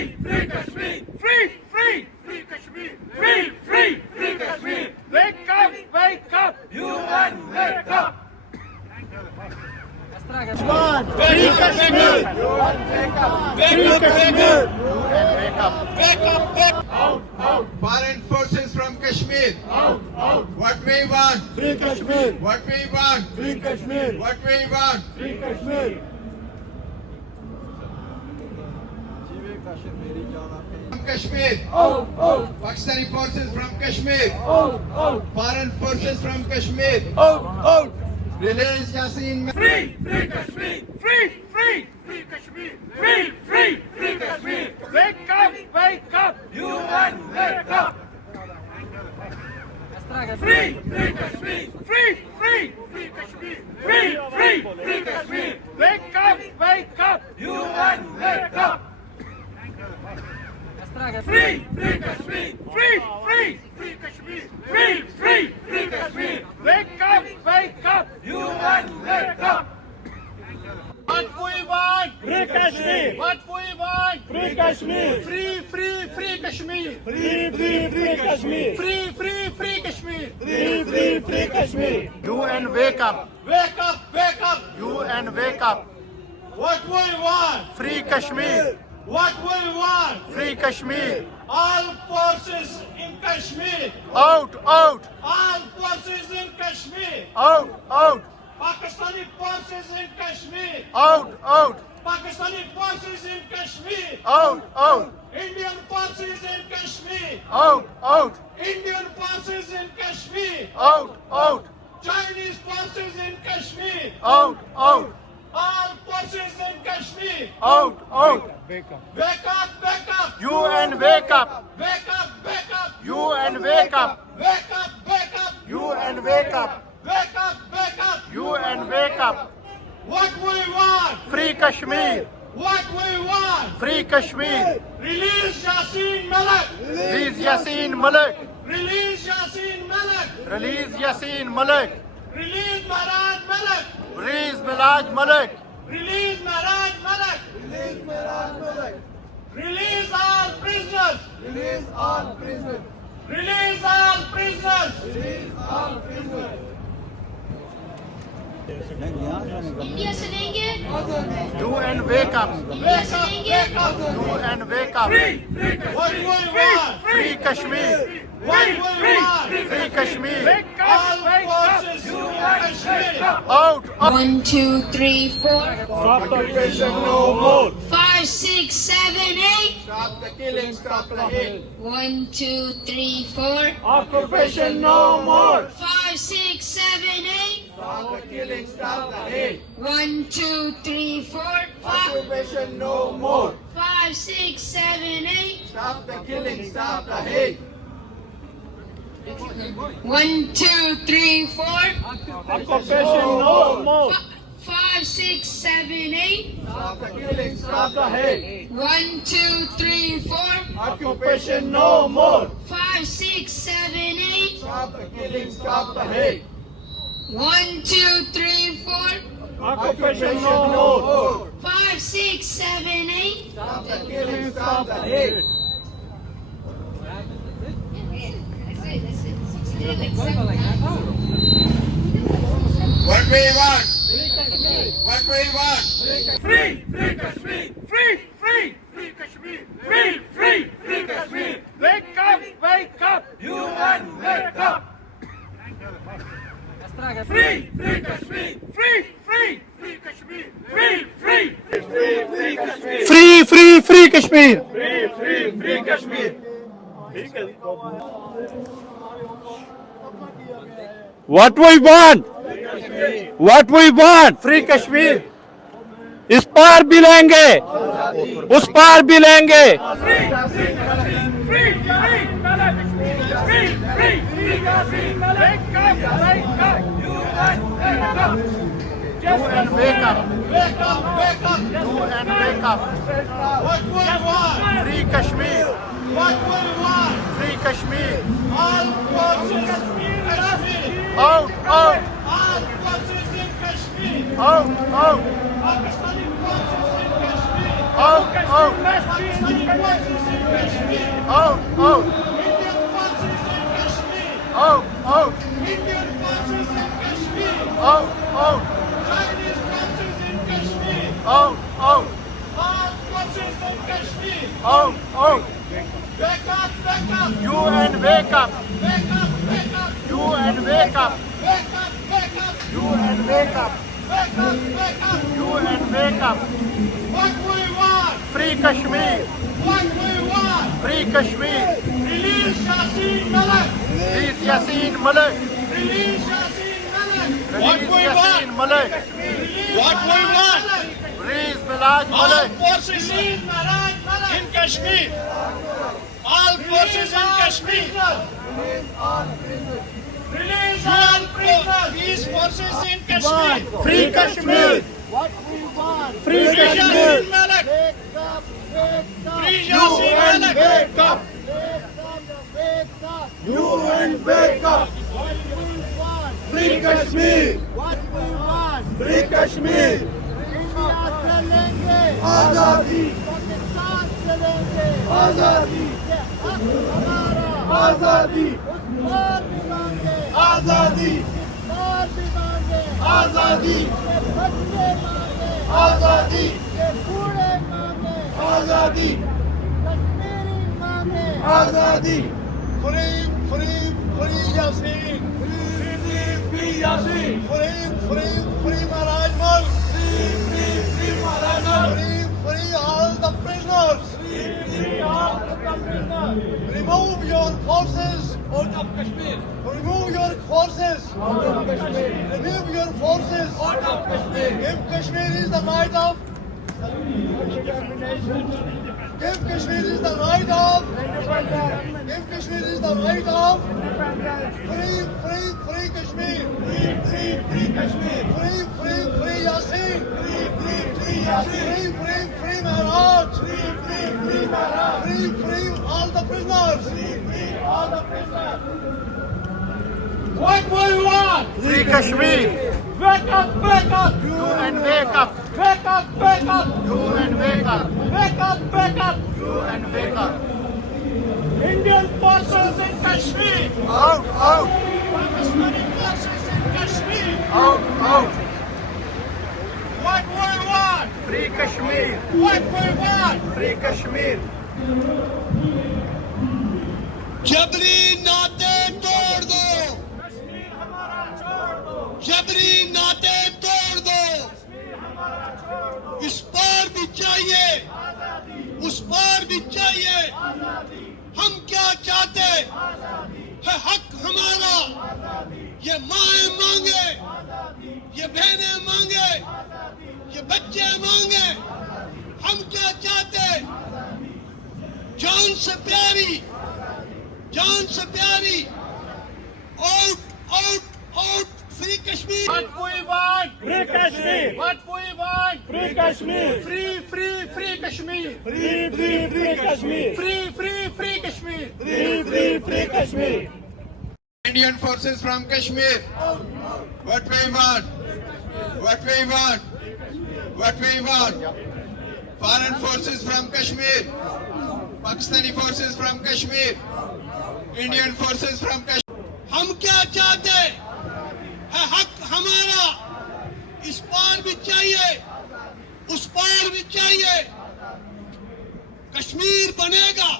Free, free Kashmir. Free, free, free Kashmir. Free, free, free Kashmir. Wake up, wake up. UN, wake up. Free Kashmir! Wake up! Wake up, wake up. Out, out, Foreign forces from Kashmir. out, out! What we want? Free Kashmir! What we want? Free Kashmir! What we want? Free Kashmir! From Kashmir. Out, out, Pakistani forces from Kashmir. out, out, Foreign forces from Kashmir. out, out! Release Yasin. Free, free Kashmir. Free, free, free Kashmir. Free, free, free Kashmir. Wake up, wake up. UN, wake up. Free, free Kashmir. Free, free, free Kashmir. Free, free, free Kashmir. Wake up, wake up. UN, wake up. Free, free Kashmir. Free, free, free Kashmir. Free, free, free Kashmir. Wake up, wake up. UN, wake up. What we want? Free Kashmir! What we want? Free Kashmir! Free, free, free Kashmir. Free, free, free Kashmir! Free, free, free Kashmir. Free, free, free Kashmir! UN wake up. Wake up, wake up. UN wake up. What we want? Free Kashmir. What we want? Free Kashmir. All forces in Kashmir. Out, out, All forces in Kashmir. out, out, Pakistani forces in Kashmir. out, out, Pakistani forces in Kashmir. out, out, Indian forces in Kashmir. out, out, Indian forces in Kashmir. out, out, Chinese forces in Kashmir. out, out, All forces in Kashmir. out, out. Wake up, wake up. UN wake up. Wake up, wake up. UN wake up. Wake up, wake up. UN wake up. Wake up, wake up. UN wake up. What we want? Free Kashmir. What we want? Free Kashmir. Release Yasin Malik. Release Yasin Malik. Release Yasin Malik. Release Yasin Malik. Release Maharaj Malik. Release Milaj Malik. Release Maharaj Malik. Release all prisoners. Release all prisoners! Release all prisoners. India से लेंगे UN wake up. India से लेंगे UN wake up. What we want? Free Kashmir. What we want? Free Kashmir. All forces in Kashmir. Out, out. 1, 2, 3, 4, Stop the oppression no more! 5, 6, 7, 8. Stop the killing, stop the hate. 1, 2, 3, 4, Occupation no more! 5, 6, 7, 8. Stop the killing, stop the hate. 1, 2, 3, 4, 5, Occupation no more. 5, 6, 7, 8. Stop the killing, stop the hate. 1, 2, 3, 4, Occupation no more! 5, 6, 7, 8. Stop the killing, stop Stop the hate! 1, 2, 3, 4, Occupation no more! 5, 6, 7, 8. Stop the killing, stop the hate. 1, 2, 3, 4, Occupation no more! 5, 6, 7, 8. Stop the killing, stop the hate. What we want? What we want? Free, free Kashmir. Free, free, free Kashmir. Free, free, free Kashmir. Wake up, wake up. UN, wake up. Free, free Kashmir. Free, free, free Kashmir. Free, free, free, free Kashmir. Free, free, free Kashmir! Free, free, free Kashmir. What we want? What we want? Free Kashmir! इस पार भी लेंगे, उस पार भी लेंगे। Free, free Kashmir. Free, free, Kashmir. Free, free, free Kashmir. Wake up, wake up. UN, wake up. UN wake up. Wake up, wake up. UN wake up. What we want? Free Kashmir. What we want? Free Kashmir. All forces in Kashmir. Out, out, All forces in Kashmir. out, out, Pakistani forces in Kashmir. Out, out, must be independent. out, out, Indian forces in Kashmir. out, out, Indian forces in Kashmir. out, out, Chinese forces in Kashmir. out, out, Armed forces in Kashmir. out, out. Wake up, wake up. UN wake up. Wake up, wake up. UN wake up. Wake up, wake up. UN wake up. Wake up, wake up. UN wake up. What we want. Free Kashmir. What we want. Free Kashmir. Release Yassin Malik. Release Yassin Malik. Release Yassin Malik. Release Yassin Malik. What we want. Release Milad All Malik. forces in Kashmir. All forces in Kashmir. Release all prisoners. These forces in Kashmir. Free Kashmir. Free Free Kashmir. Yassin Malik. Free Yassin UN Malik. wake up. UN wake up. Free Kashmir. Free Kashmir. आजादी आजादी आजादी आजादी आजादी आजादी आजादी आजादी Free, free, free Yassin. free Yasin Free Maharaj Mulk. free Maharana Free all the prisoners. Remove your forces out of Kashmir Remove your forces. out of Kashmir Remove your forces. out of Kashmir Give Kashmir is the right of. Give Kashmir is the right of. Give Kashmir is the right of. Free, free, free Kashmir. free Kashmir Free Yassin. free Yasin Free Maharaj. free Maharana Free all the prisoners. all the prisoners What we want. Free Kashmir. Wake up, wake up. UN wake up. Wake up, wake up. UN wake up. Wake up, wake up. UN wake up. Indian forces in Kashmir. Out, out, Pakistani forces in Kashmir. out, out. What we want. Free Kashmir. What we want. Free Kashmir. जबरी नाते तोड़ दो जबरी नाते तोड़ दो इस पार भी चाहिए उस पार भी चाहिए हम क्या चाहते है हक हमारा ये माए मांगे ये बहनें मांगे ये बच्चे मांगे हम क्या चाहते जान से प्यारी out, out, out, free Kashmir. What we want. Free Kashmir. What we want. Free Kashmir. Free Kashmir. Free Kashmir. Free Kashmir. Free Kashmir. Indian forces from Kashmir. What we want? What we want? What we want? Foreign forces from Kashmir. Pakistani forces from Kashmir. Indian forces from Kashmir. हम क्या चाहते है हक हमारा इस पार भी चाहिए उस पार भी चाहिए कश्मीर बनेगा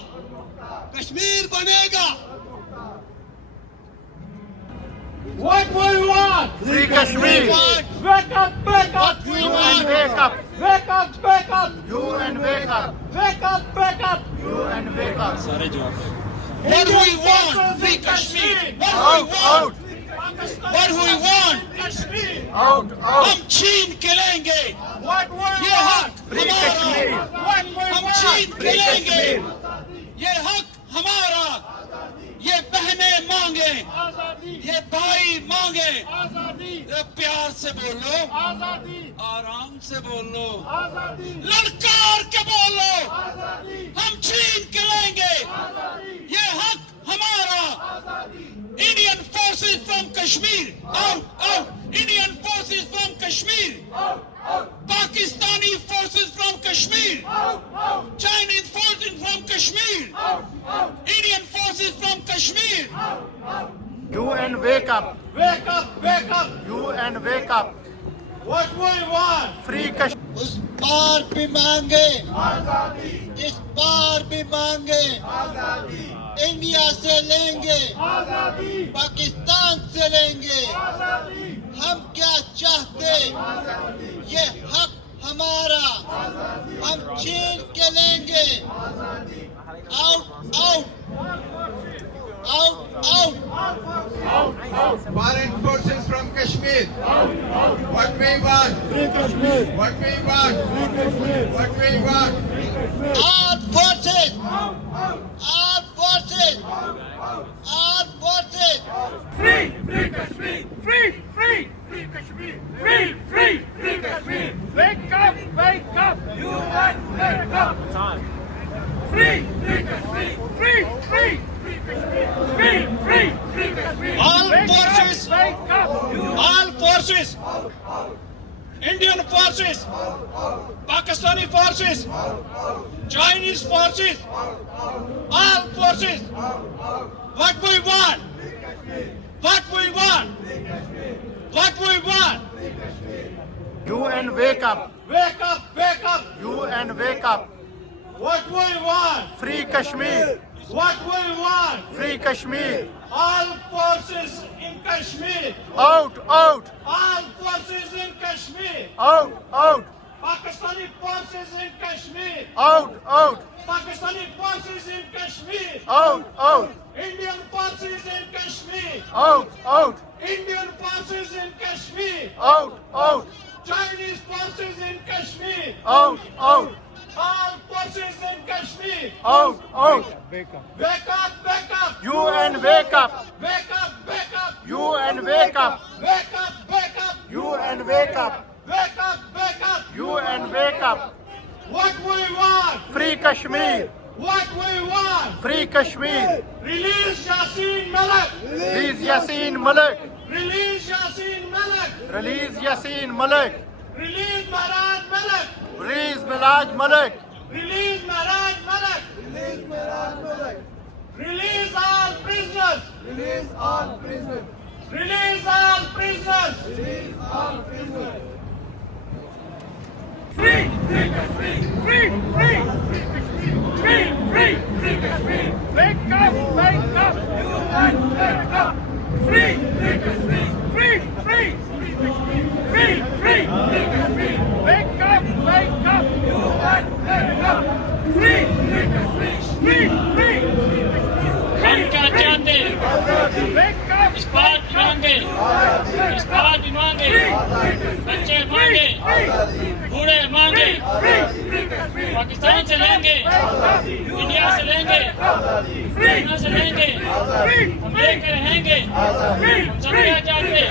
What we want. Free Kashmir. Wake up, wake up. UN wake up. Wake up, wake up. UN wake up. Wake up, wake up. UN wake up. What do we want? Free Kashmir. Out, out, What do we want? Kashmir. out, out. हम छीन के लेंगे What we ये want. हक Free हमारा Kashmir. हम छीन के Free लेंगे Kashmir. ये हक हमारा ये बहनें मांगे ये भाई मांगे ये प्यार से बोलो आराम से बोलो ललकार के बोलो हम छीन के लेंगे ये हक हमारा Indian forces from Kashmir out Indian forces from Kashmir Kashmir. Pakistani forces from Kashmir. Chinese forces from Kashmir. Indian forces from Kashmir. UN wake up. Wake up, wake up. UN wake up. What we want? Free Kashmir. उस पार भी मांगे, इस पार भी मांगे, India से लेंगे, पाकिस्तान से लेंगे। हम क्या चाहते, ये हक हमारा, हम छीन के लेंगे। Out out out out. Foreign forces from Kashmir. What we want? What we want? What we want? All forces, all forces, all forces. Free Kashmir. Free Kashmir. Free Kashmir. Wake up, wake up. UN wake up. Free Kashmir. Free Kashmir. Free Kashmir. All Wake up, forces. wake up. All forces, Indian forces, Pakistani forces, Chinese forces, all forces. What we want? What we want? What we want? UN wake up. Wake up, wake up. UN wake up. What we want? Free Kashmir. What we want? Free Kashmir. All forces in Kashmir. Out, out, All forces in Kashmir. out, out, Pakistani forces in Kashmir. out, out, Pakistani forces in Kashmir. out, out, Indian forces in Kashmir. out, out, Indian forces in Kashmir. out, out, Chinese forces in Kashmir. out, out, All forces in Kashmir. out, out. Wake up, wake up. UN wake up. Wake up, wake up. UN wake up. Wake up, wake up. UN wake up. Wake up, wake up. UN wake up. What we want? Free Kashmir. What we want? Free Kashmir. Release Yasin Malik. Release Yasin Malik. Release Yasin Malik. Release Yasin Malik. Release Maharaj Malik. Release Milaj Malik. Release Maharaj Malik. Release all prisoners. Release all prisoners. Release all prisoners. Free Kashmir. Free Kashmir. Wake up, wake up. UN wake up. Free Kashmir. Free Kashmir. Wake up, wake up. UN wake up. Free Kashmir. हम क्या चाहते हैं? Wake up. इस बात मांगे, इस बात मांगे, बच्चे मांगे, बूढ़े मांगे, पाकिस्तान से लेंगे, इंडिया से लेंगे, चाइना से लेंगे, हम लेकर रहेंगे, हम सब क्या चाहते हैं?